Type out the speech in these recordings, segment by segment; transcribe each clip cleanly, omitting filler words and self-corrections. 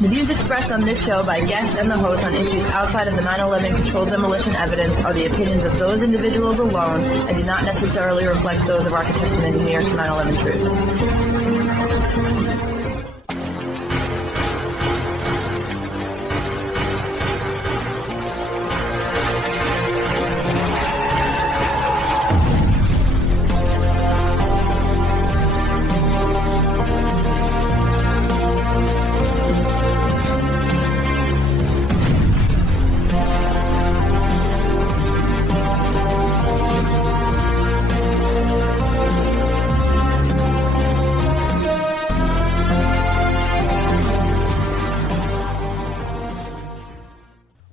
The views expressed on this show by guests and the host on issues outside of the 9/11 controlled demolition evidence are the opinions of those individuals alone and do not necessarily reflect those of architects and engineers for 9/11 Truth.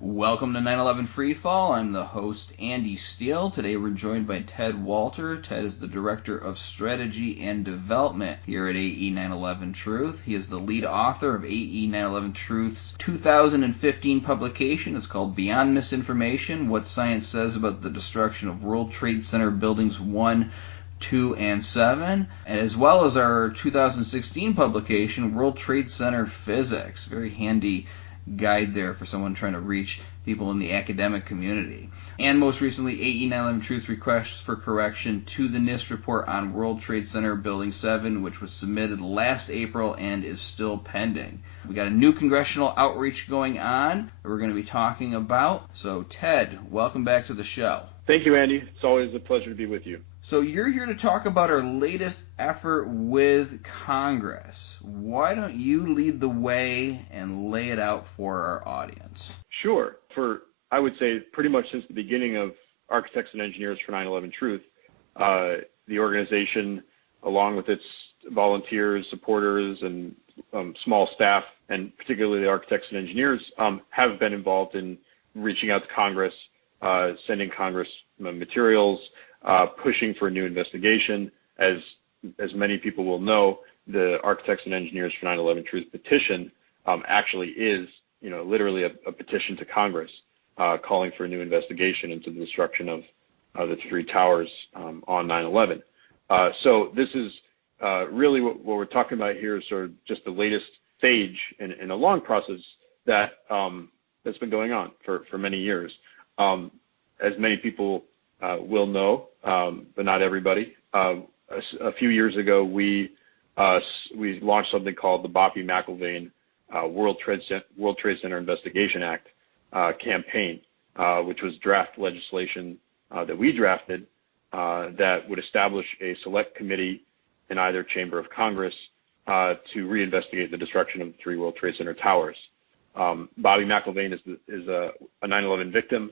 Welcome to 9/11 Freefall. I'm the host, Andy Steele. Today we're joined by Ted Walter. Ted is the Director of Strategy and Development here at AE 9/11 Truth. He is the lead author of AE 9/11 Truth's 2015 publication. It's called Beyond Misinformation, What Science Says About the Destruction of World Trade Center Buildings 1, 2, and 7, and as well as our 2016 publication, World Trade Center Physics. Very handy guide there for someone trying to reach people in the academic community. And most recently, AE 9/11 Truth requests for correction to the NIST report on World Trade Center Building 7, which was submitted last April and is still pending. We got a new congressional outreach going on that we're going to be talking about. So, Ted, welcome back to the show. Thank you, Andy. It's always a pleasure to be with you. So you're here to talk about our latest effort with Congress. Why don't you lead the way and lay it out for our audience? Sure. I would say, pretty much since the beginning of Architects and Engineers for 9/11 Truth, the organization, along with its volunteers, supporters, and small staff, and particularly the architects and engineers, have been involved in reaching out to Congress, sending Congress materials, pushing for a new investigation. As many people will know, the Architects and Engineers for 9/11 Truth petition actually is, literally a petition to Congress calling for a new investigation into the destruction of the three towers on 9/11. So this is really what we're talking about here is sort of just the latest stage in a long process that's been going on for many years. As many people will know, but not everybody. A few years ago, we launched something called the Bobby McIlvaine World Trade Center Investigation Act campaign, which was draft legislation that we drafted that would establish a select committee in either chamber of Congress to reinvestigate the destruction of the three World Trade Center towers. Bobby McIlvaine is a 9/11 victim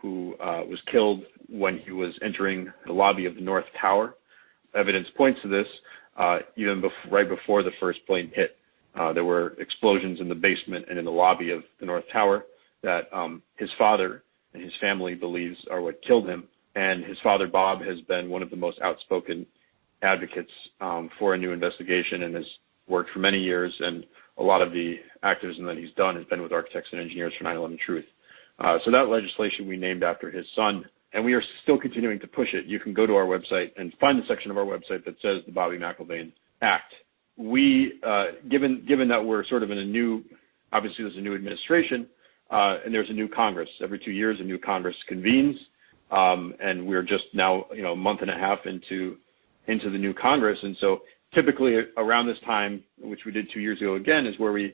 who was killed when he was entering the lobby of the North Tower. Evidence points to this. Even right before the first plane hit, there were explosions in the basement and in the lobby of the North Tower that his father and his family believes are what killed him. And his father, Bob, has been one of the most outspoken advocates for a new investigation and has worked for many years. And a lot of the activism that he's done has been with Architects and Engineers for 9/11 Truth. So that legislation we named after his son, and we are still continuing to push it. You can go to our website and find the section of our website that says the Bobby McIlvaine Act. We, given that we're sort of in a new, obviously there's a new administration, and there's a new Congress. Every 2 years, a new Congress convenes, and we're just now, a month and a half into the new Congress. And so typically around this time, which we did 2 years ago again, is where we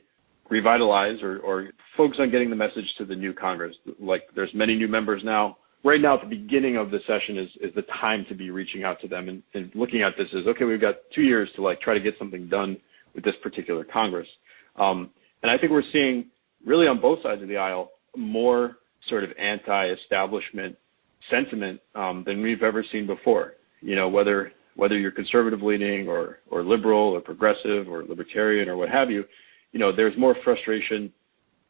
revitalize or focus on getting the message to the new Congress. Like, there's many new members now. Right now, at the beginning of the session is the time to be reaching out to them and looking at this as, okay, we've got 2 years to try to get something done with this particular Congress. And I think we're seeing really on both sides of the aisle more sort of anti-establishment sentiment than we've ever seen before. Whether you're conservative leaning or liberal or progressive or libertarian or what have you, there's more frustration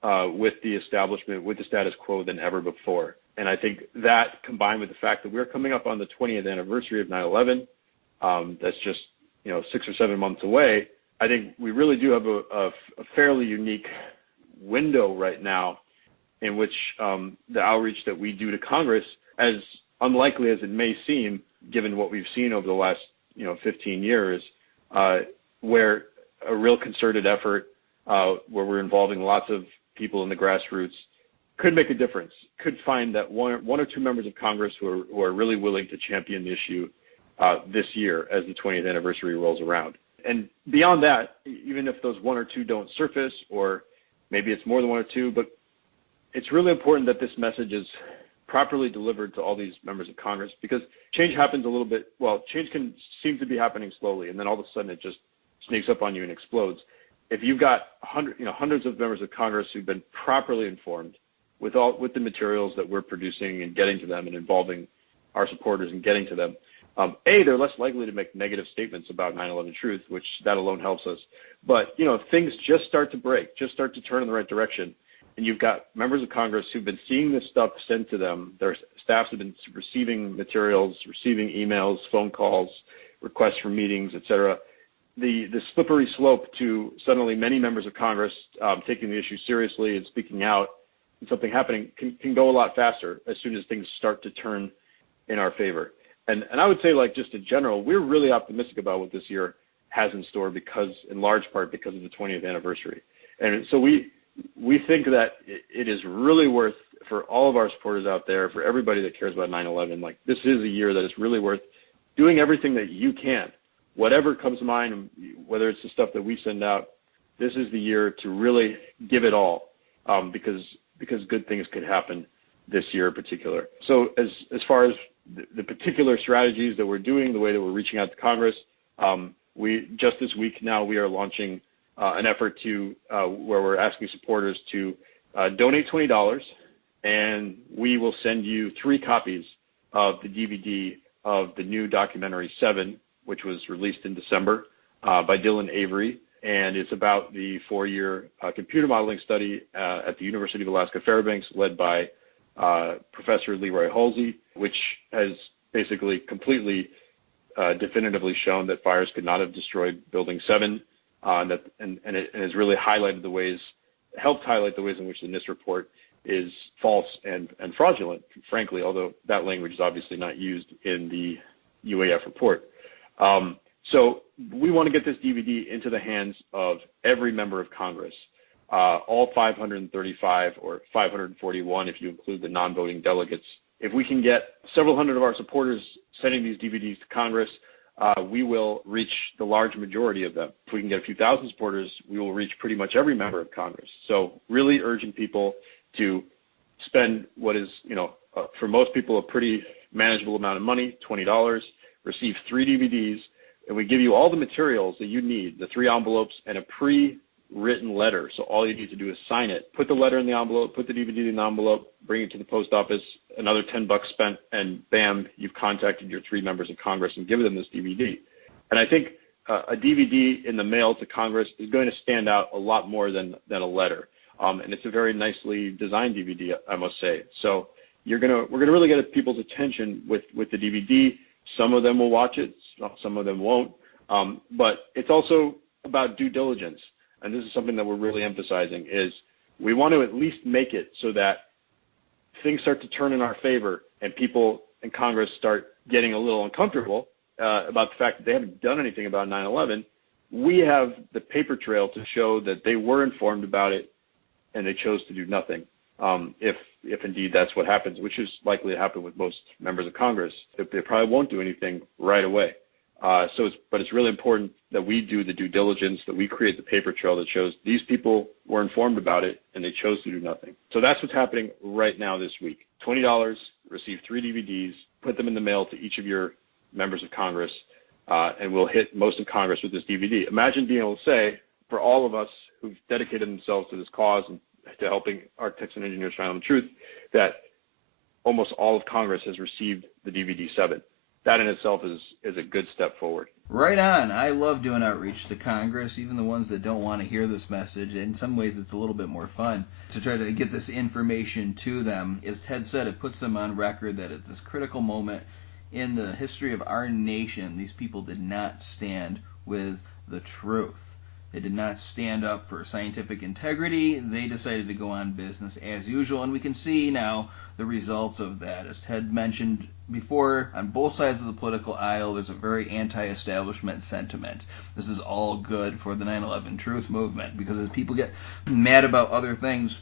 with the establishment, with the status quo than ever before. And I think that, combined with the fact that we're coming up on the 20th anniversary of 9/11, that's just 6 or 7 months away, I think we really do have a fairly unique window right now in which the outreach that we do to Congress, as unlikely as it may seem, given what we've seen over the last 15 years, where a real concerted effort where we're involving lots of people in the grassroots, could make a difference, could find that one or two members of Congress who are really willing to champion the issue this year as the 20th anniversary rolls around. And beyond that, even if those one or two don't surface, or maybe it's more than one or two, but it's really important that this message is properly delivered to all these members of Congress, because change happens a little bit, change can seem to be happening slowly, and then all of a sudden it just sneaks up on you and explodes. If you've got hundreds of members of Congress who've been properly informed with the materials that we're producing and getting to them and involving our supporters and getting to them, they're less likely to make negative statements about 9/11 truth, which that alone helps us. But, if things just start to break, just start to turn in the right direction, and you've got members of Congress who've been seeing this stuff sent to them, their staffs have been receiving materials, receiving emails, phone calls, requests for meetings, et cetera, the slippery slope to suddenly many members of Congress taking the issue seriously and speaking out and something happening can go a lot faster as soon as things start to turn in our favor. And I would say, just in general, we're really optimistic about what this year has in store, in large part because of the 20th anniversary. And so we think that it is really worth, for all of our supporters out there, for everybody that cares about 9/11, this is a year that is really worth doing everything that you can, whatever comes to mind, whether it's the stuff that we send out. This is the year to really give it all, because good things could happen this year in particular. So as far as the particular strategies that we're doing, the way that we're reaching out to Congress, just this week now we are launching an effort to where we're asking supporters to donate $20, and we will send you 3 copies of the DVD of the new documentary 7, which was released in December by Dylan Avery, and it's about the 4-year computer modeling study at the University of Alaska Fairbanks, led by Professor Leroy Halsey, which has basically completely definitively shown that fires could not have destroyed Building 7, and it has really helped highlight the ways in which the NIST report is false and fraudulent, frankly, although that language is obviously not used in the UAF report. So we want to get this DVD into the hands of every member of Congress, all 535 or 541 if you include the non-voting delegates. If we can get several hundred of our supporters sending these DVDs to Congress, we will reach the large majority of them. If we can get a few thousand supporters, we will reach pretty much every member of Congress. So really urging people to spend what is, for most people, a pretty manageable amount of money, $20, receive 3 DVDs, and we give you all the materials that you need, the 3 envelopes and a pre-written letter. So all you need to do is sign it, put the letter in the envelope, put the DVD in the envelope, bring it to the post office, another $10 spent, and bam, you've contacted your 3 members of Congress and given them this DVD. And I think a DVD in the mail to Congress is going to stand out a lot more than a letter. And it's a very nicely designed DVD, I must say. So we're gonna really get people's attention with the DVD. Some of them will watch it, some of them won't. But it's also about due diligence. And this is something that we're really emphasizing, is we want to at least make it so that things start to turn in our favor and people in Congress start getting a little uncomfortable about the fact that they haven't done anything about 9/11. We have the paper trail to show that they were informed about it and they chose to do nothing. If indeed that's what happens, which is likely to happen with most members of Congress, they probably won't do anything right away. But it's really important that we do the due diligence, that we create the paper trail that shows these people were informed about it and they chose to do nothing. So that's what's happening right now this week. $20, receive 3 DVDs, put them in the mail to each of your members of Congress, and we'll hit most of Congress with this DVD. Imagine being able to say, for all of us who've dedicated themselves to this cause and to helping architects and engineers find the truth, that almost all of Congress has received the DVD 7. That in itself is a good step forward. Right on. I love doing outreach to Congress, even the ones that don't want to hear this message. In some ways, it's a little bit more fun to try to get this information to them. As Ted said, it puts them on record that at this critical moment in the history of our nation, these people did not stand with the truth. They did not stand up for scientific integrity. They decided to go on business as usual, and we can see now the results of that. As Ted mentioned before, on both sides of the political aisle, there's a very anti-establishment sentiment. This is all good for the 9/11 Truth movement, because as people get mad about other things,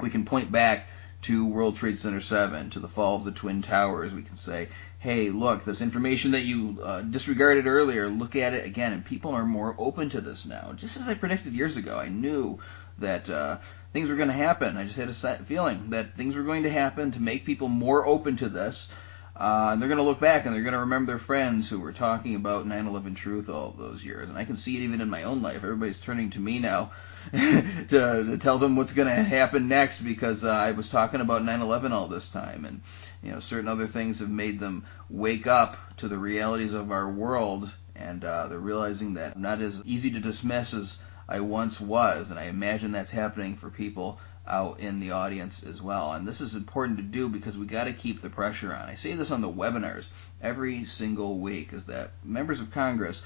we can point back to World Trade Center 7, to the fall of the Twin Towers. We can say, hey, look, this information that you disregarded earlier, look at it again, and people are more open to this now. Just as I predicted years ago, I knew that things were going to happen. I just had a set feeling that things were going to happen to make people more open to this, and they're going to look back and they're going to remember their friends who were talking about 9/11 Truth all of those years. And I can see it even in my own life. Everybody's turning to me now to tell them what's going to happen next, because I was talking about 9/11 all this time, and certain other things have made them wake up to the realities of our world, and they're realizing that I'm not as easy to dismiss as I once was, and I imagine that's happening for people out in the audience as well. And this is important to do because we got to keep the pressure on. I say this on the webinars every single week, is that members of Congress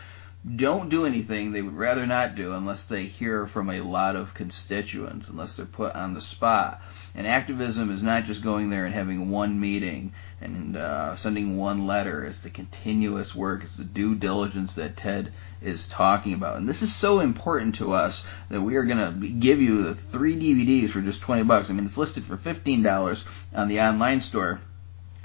don't do anything they would rather not do unless they hear from a lot of constituents, unless they're put on the spot. And activism is not just going there and having one meeting and sending one letter. It's the continuous work. It's the due diligence that Ted is talking about. And this is so important to us that we are going to give you the 3 DVDs for just $20. I mean, it's listed for $15 on the online store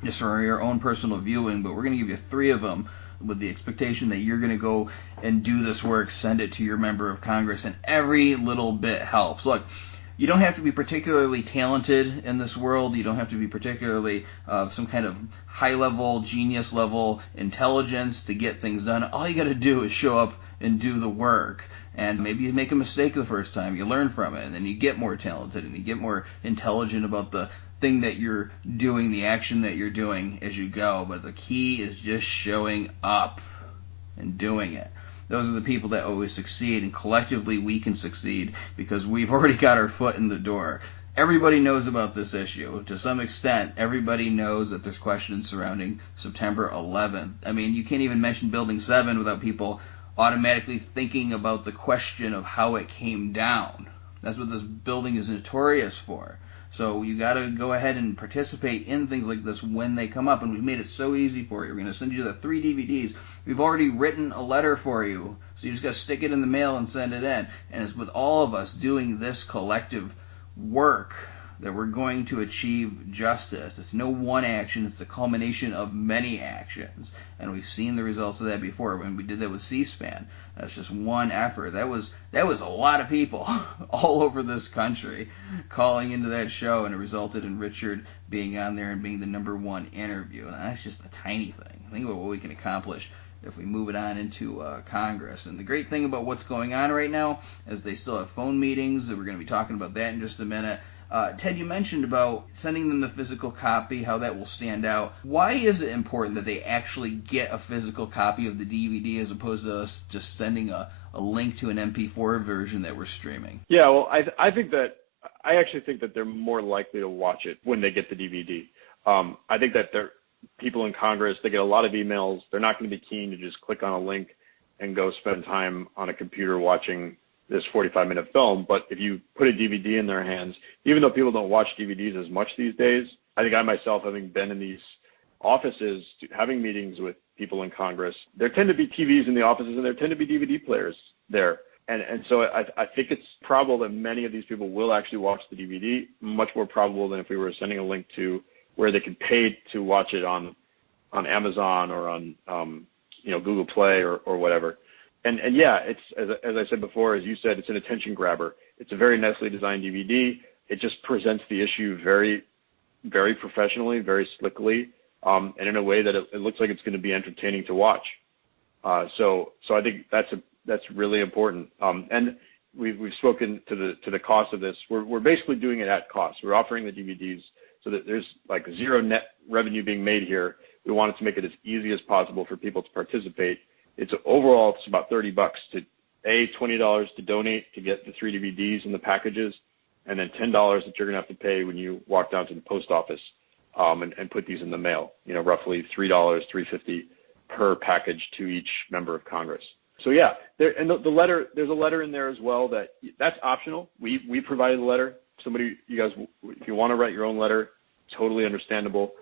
just for your own personal viewing, but we're going to give you 3 of them with the expectation that you're going to go and do this work, send it to your member of Congress, and every little bit helps. Look, you don't have to be particularly talented in this world. You don't have to be particularly some kind of high-level, genius-level intelligence to get things done. All you got to do is show up and do the work. And maybe you make a mistake the first time. You learn from it, and then you get more talented, and you get more intelligent about the thing that you're doing, the action that you're doing as you go. But the key is just showing up and doing it. Those are the people that always succeed, and collectively we can succeed because we've already got our foot in the door. Everybody knows about this issue. To some extent, everybody knows that there's questions surrounding September 11th. I mean, you can't even mention Building 7 without people automatically thinking about the question of how it came down. That's what this building is notorious for. So you got to go ahead and participate in things like this when they come up, and we've made it so easy for you. We're going to send you the 3 DVDs. We've already written a letter for you, so you just got to stick it in the mail and send it in. And it's with all of us doing this collective work that we're going to achieve justice. It's no one action, it's the culmination of many actions. And we've seen the results of that before when we did that with C-SPAN. That's just one effort. That was a lot of people all over this country calling into that show, and it resulted in Richard being on there and being the #1 interview. And that's just a tiny thing. Think about what we can accomplish if we move it on into Congress. And the great thing about what's going on right now is they still have phone meetings. We're going to be talking about that in just a minute. Ted, you mentioned about sending them the physical copy, how that will stand out. Why is it important that they actually get a physical copy of the DVD as opposed to us just sending a link to an MP4 version that we're streaming? Yeah, well, I actually think that they're more likely to watch it when they get the DVD. I think that people in Congress, they get a lot of emails. They're not going to be keen to just click on a link and go spend time on a computer watching this 45-minute film. But if you put a DVD in their hands, even though people don't watch DVDs as much these days, I think I myself, having been in these offices, having meetings with people in Congress, there tend to be TVs in the offices and there tend to be DVD players there. And so I think it's probable that many of these people will actually watch the DVD, much more probable than if we were sending a link to where they could pay to watch it on Amazon or on Google Play or whatever. And yeah, it's as I said before, as you said, it's an attention grabber. It's a very nicely designed DVD. It just presents the issue very, very professionally, very slickly, and in a way that it looks like it's going to be entertaining to watch. So I think that's really important. And we've spoken to the cost of this. We're basically doing it at cost. We're offering the DVDs so that there's like zero net revenue being made here. We wanted to make it as easy as possible for people to participate. It's overall, it's about $30 to $20 to donate to get the 3 DVDs and the packages, and then $10 that you're going to have to pay when you walk down to the post office and put these in the mail. Roughly $3, $3.50 per package to each member of Congress. So yeah, the letter, there's a letter in there as well that's optional. We provided the letter. Somebody, you guys, if you want to write your own letter, totally understandable.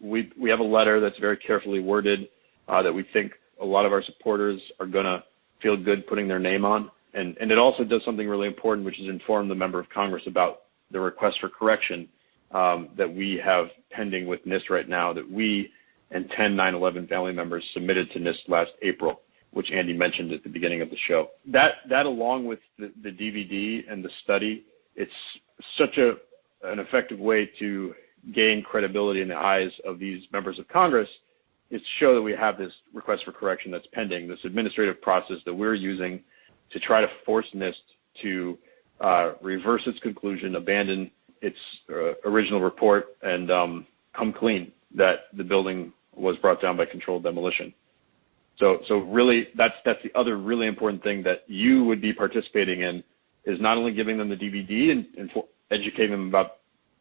We have a letter that's very carefully worded that we think a lot of our supporters are going to feel good putting their name on. And it also does something really important, which is inform the member of Congress about the request for correction that we have pending with NIST right now, that we and 10 9/11 family members submitted to NIST last April, which Andy mentioned at the beginning of the show. That along with the DVD and the study, it's such an effective way to gain credibility in the eyes of these members of Congress, is to show that we have this request for correction that's pending, this administrative process that we're using to try to force NIST to reverse its conclusion, abandon its original report, and come clean that the building was brought down by controlled demolition. So really, that's the other really important thing that you would be participating in, is not only giving them the DVD and educating them about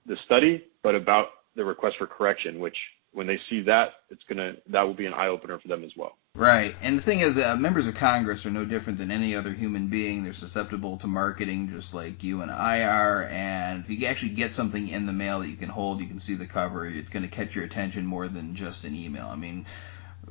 the study, but about the request for correction, which when they see that, that will be an eye opener for them as well. Right, and the thing is, members of Congress are no different than any other human being. They're susceptible to marketing just like you and I are, and if you actually get something in the mail that you can hold, you can see the cover, it's going to catch your attention more than just an email. I mean,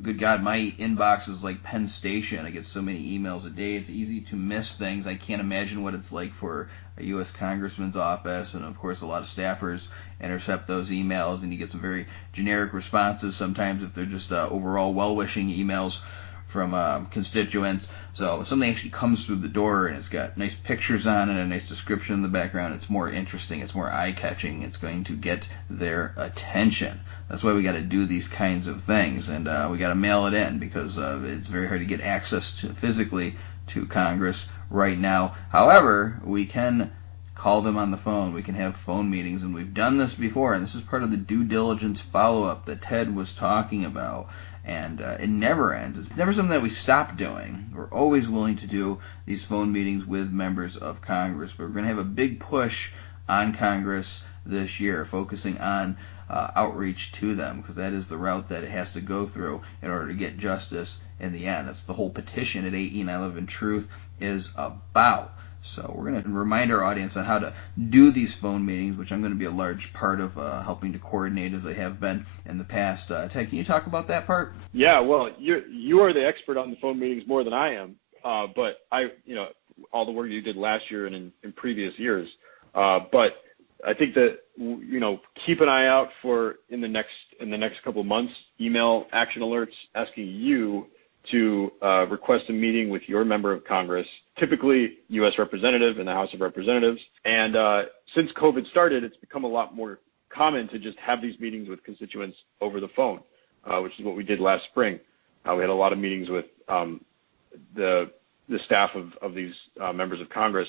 good God, my inbox is like Penn Station. I get so many emails a day. It's easy to miss things. I can't imagine what it's like for a U.S. congressman's office, and of course a lot of staffers intercept those emails, and you get some very generic responses sometimes if they're just overall well-wishing emails from constituents. So if something actually comes through the door and it's got nice pictures on it, a nice description in the background, it's more interesting, it's more eye-catching, it's going to get their attention. That's why we got to do these kinds of things, and we got to mail it in, because it's very hard to get access to physically to Congress right now. However, we can call them on the phone. We can have phone meetings, and we've done this before, and this is part of the due diligence follow-up that Ted was talking about, and it never ends. It's never something that we stop doing. We're always willing to do these phone meetings with members of Congress, but we're going to have a big push on Congress this year, focusing on outreach to them, because that is the route that it has to go through in order to get justice in the end. That's the whole petition at AE 9/11 Truth is about. So we're going to remind our audience on how to do these phone meetings, which I'm going to be a large part of helping to coordinate, as I have been in the past. Ted, can you talk about that part? Yeah, well, you are the expert on the phone meetings more than I am, but all the work you did last year and in previous years. But I think that, keep an eye out for in the next couple of months, email action alerts asking you to request a meeting with your member of Congress, typically U.S. Representative in the House of Representatives. And since COVID started, it's become a lot more common to just have these meetings with constituents over the phone, which is what we did last spring. We had a lot of meetings with the staff of these members of Congress,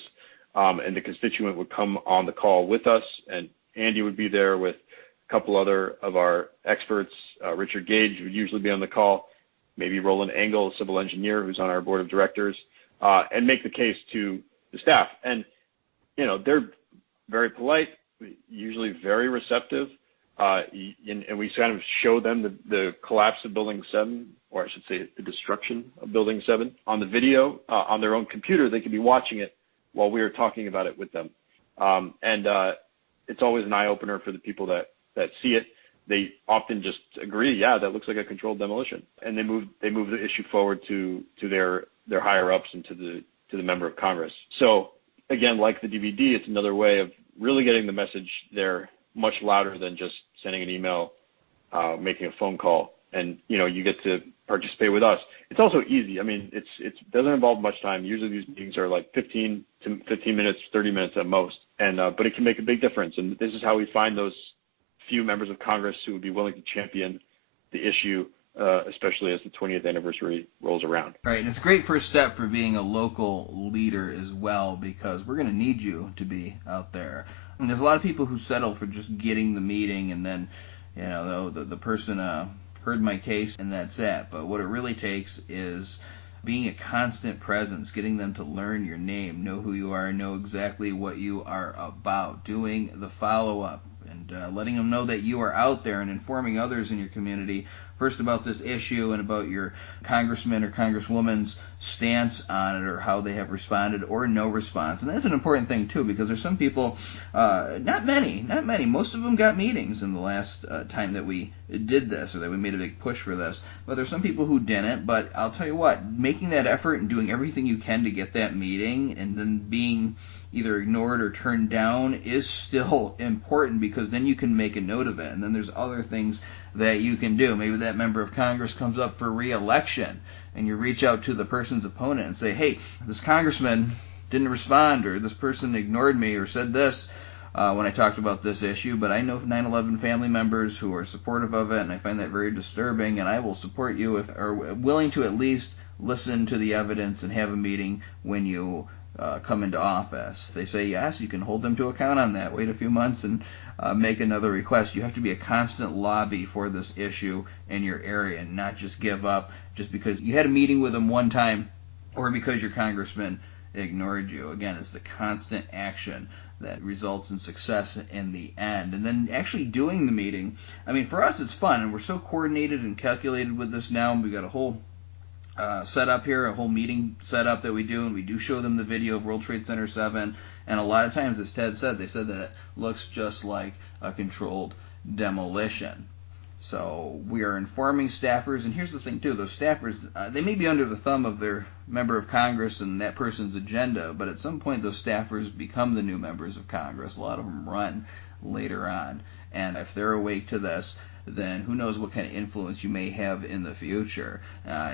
and the constituent would come on the call with us, and Andy would be there with a couple other of our experts. Richard Gage would usually be on the call, maybe Roland Engel, a civil engineer who's on our board of directors, and make the case to the staff. And, they're very polite, usually very receptive, and we kind of show them the collapse of Building 7, or I should say the destruction of Building 7, on the video on their own computer. They could be watching it while we are talking about it with them. And it's always an eye-opener for the people that see it. They often just agree, yeah, that looks like a controlled demolition, and they move the issue forward to their higher ups and to the member of Congress. So again, like the DVD, it's another way of really getting the message there much louder than just sending an email, making a phone call, and you get to participate with us. It's also easy. I mean, it doesn't involve much time. Usually these meetings are like 15 minutes, 30 minutes at most, and but it can make a big difference. And this is how we find those few members of Congress who would be willing to champion the issue, especially as the 20th anniversary rolls around. Right, and it's a great first step for being a local leader as well, because we're going to need you to be out there. And there's a lot of people who settle for just getting the meeting, and then, the person heard my case and that's it. But what it really takes is being a constant presence, getting them to learn your name, know who you are, know exactly what you are about, doing the follow-up, and letting them know that you are out there and informing others in your community first about this issue and about your congressman or congresswoman's stance on it, or how they have responded or no response. And that's an important thing too, because there's some people, not many, most of them got meetings in the last time that we did this, or that we made a big push for this, but there's some people who didn't. But I'll tell you what, making that effort and doing everything you can to get that meeting and then being either ignored or turned down is still important, because then you can make a note of it, and then there's other things that you can do. Maybe that member of Congress comes up for re-election, and you reach out to the person's opponent and say, hey, this congressman didn't respond, or this person ignored me or said this when I talked about this issue, but I know 9/11 family members who are supportive of it, and I find that very disturbing, and I will support you if are willing to at least listen to the evidence and have a meeting when you come into office. If they say yes, you can hold them to account on that. Wait a few months and make another request. You have to be a constant lobby for this issue in your area, and not just give up just because you had a meeting with them one time or because your congressman ignored you. Again, it's the constant action that results in success in the end. And then actually doing the meeting, I mean, for us it's fun, and we're so coordinated and calculated with this now, and we've got a whole set up here, a whole meeting set up that we do, and we do show them the video of World Trade Center 7, and a lot of times, as Ted said, they said that it looks just like a controlled demolition. So we are informing staffers, and here's the thing too, those staffers, they may be under the thumb of their member of Congress and that person's agenda, but at some point those staffers become the new members of Congress. A lot of them run later on, and if they're awake to this, then who knows what kind of influence you may have in the future.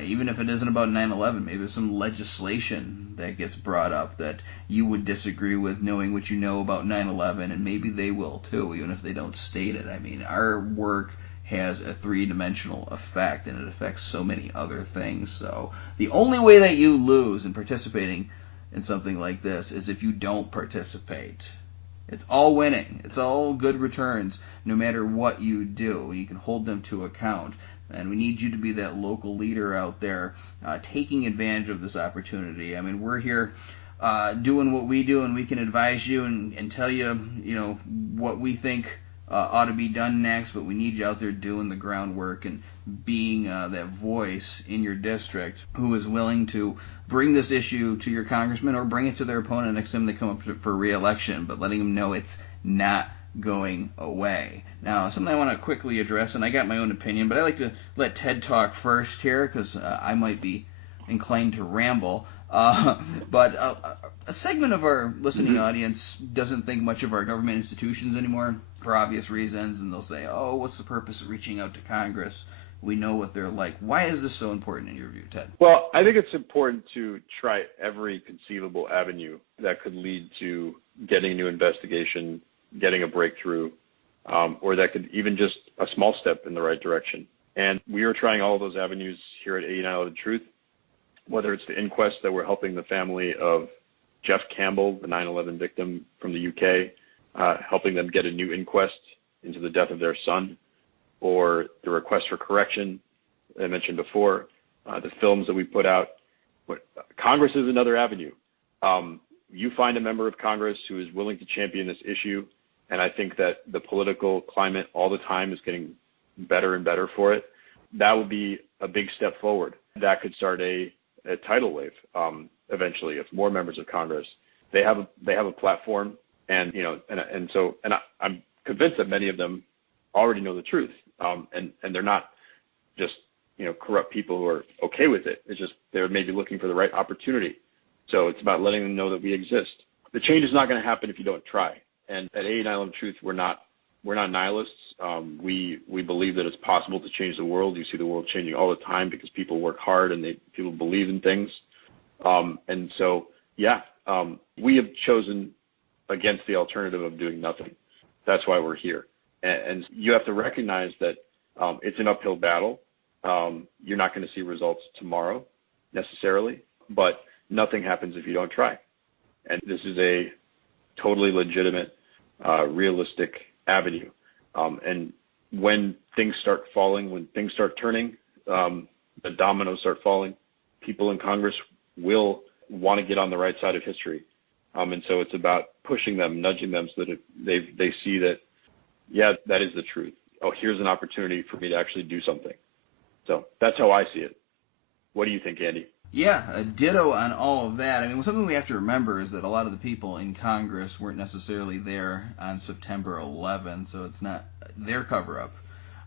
Even if it isn't about 9/11, maybe there's some legislation that gets brought up that you would disagree with, knowing what you know about 9/11, and maybe they will too, even if they don't state it. I mean, our work has a three-dimensional effect, and it affects so many other things. So the only way that you lose in participating in something like this is if you don't participate. It's all winning. It's all good returns, no matter what you do. You can hold them to account. And we need you to be that local leader out there taking advantage of this opportunity. I mean, we're here doing what we do, and we can advise you and tell you, what we think ought to be done next, but we need you out there doing the groundwork and being that voice in your district who is willing to bring this issue to your congressman or bring it to their opponent next time they come up for re-election, but letting them know it's not going away. Now, something I want to quickly address, and I got my own opinion, but I like to let Ted talk first here because I might be inclined to ramble. But a segment of our listening audience doesn't think much of our government institutions anymore for obvious reasons, and they'll say, oh, what's the purpose of reaching out to Congress? We know what they're like. Why is this so important in your view, Ted? Well, I think it's important to try every conceivable avenue that could lead to getting a new investigation, getting a breakthrough, or that could even just a small step in the right direction. And we are trying all of those avenues here at 8911 Truth, whether it's the inquest that we're helping the family of Jeff Campbell, the 9/11 victim from the UK, helping them get a new inquest into the death of their son, or the request for correction I mentioned before, the films that we put out. Congress is another avenue. You find a member of Congress who is willing to champion this issue, and I think that the political climate all the time is getting better and better for it. That would be a big step forward. That could start a tidal wave eventually if more members of Congress they have a platform, and I'm convinced that many of them already know the truth, and they're not just corrupt people who are okay with it. It's just they're maybe looking for the right opportunity. So it's about letting them know that we exist. The change is not going to happen if you don't try. And at 8911 Truth, we're not nihilists. We believe that it's possible to change the world. You see the world changing all the time because people work hard and people believe in things. And so, we have chosen against the alternative of doing nothing. That's why we're here. And you have to recognize that it's an uphill battle. You're not going to see results tomorrow necessarily, but nothing happens if you don't try. And this is a totally legitimate, realistic avenue. And when things start falling, when things start turning, the dominoes start falling, people in Congress will want to get on the right side of history. And so it's about pushing them, nudging them so that they see that, that is the truth. Oh, here's an opportunity for me to actually do something. So that's how I see it. What do you think, Andy? Yeah, a ditto on all of that. I mean, something we have to remember is that a lot of the people in Congress weren't necessarily there on September 11th, so it's not their cover-up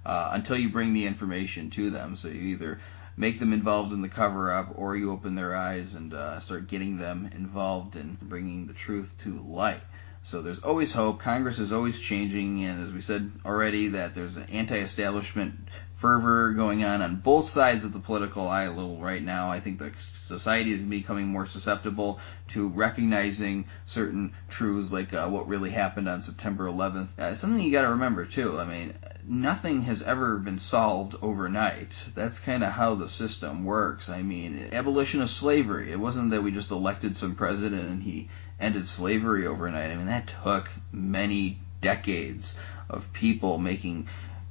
until you bring the information to them. So you either make them involved in the cover-up or you open their eyes and start getting them involved in bringing the truth to light. So there's always hope. Congress is always changing, and as we said already, that there's an anti-establishment fervor going on both sides of the political aisle right now. I think the society is becoming more susceptible to recognizing certain truths like what really happened on September 11th. Something you got to remember, too. I mean, nothing has ever been solved overnight. That's kind of how the system works. I mean, abolition of slavery. It wasn't that we just elected some president and he ended slavery overnight. I mean, that took many decades of people making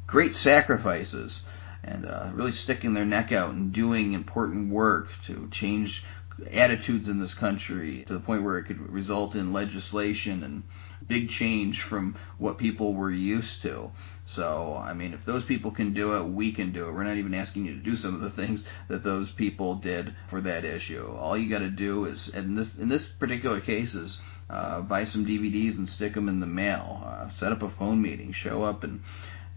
great sacrifices and really sticking their neck out and doing important work to change attitudes in this country to the point where it could result in legislation and big change from what people were used to. So, I mean, if those people can do it, we can do it. We're not even asking you to do some of the things that those people did for that issue. All you got to do is, in this particular case, is buy some DVDs and stick them in the mail. Set up a phone meeting. Show up and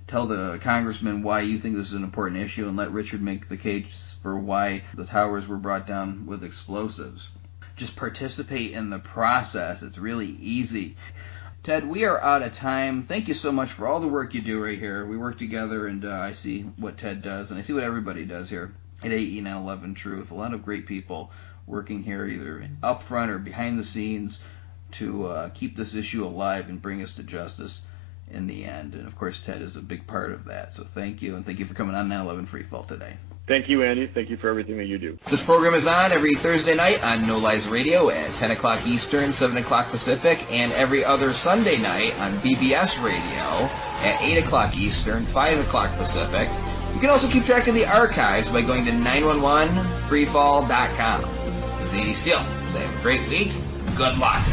tell the congressman why you think this is an important issue, and let Richard make the case for why the towers were brought down with explosives. Just participate in the process. It's really easy. Ted, we are out of time. Thank you so much for all the work you do right here. We work together, and I see what Ted does, and I see what everybody does here at AE 911 Truth. A lot of great people working here, either up front or behind the scenes, to keep this issue alive and bring us to justice in the end. And of course, Ted is a big part of that. So thank you, and thank you for coming on 911 Free Fall today. Thank you, Andy. Thank you for everything that you do. This program is on every Thursday night on No Lies Radio at 10 o'clock Eastern, 7 o'clock Pacific, and every other Sunday night on BBS Radio at 8 o'clock Eastern, 5 o'clock Pacific. You can also keep track of the archives by going to 911freefall.com. This is Andy Steele. So have a great week. Good luck.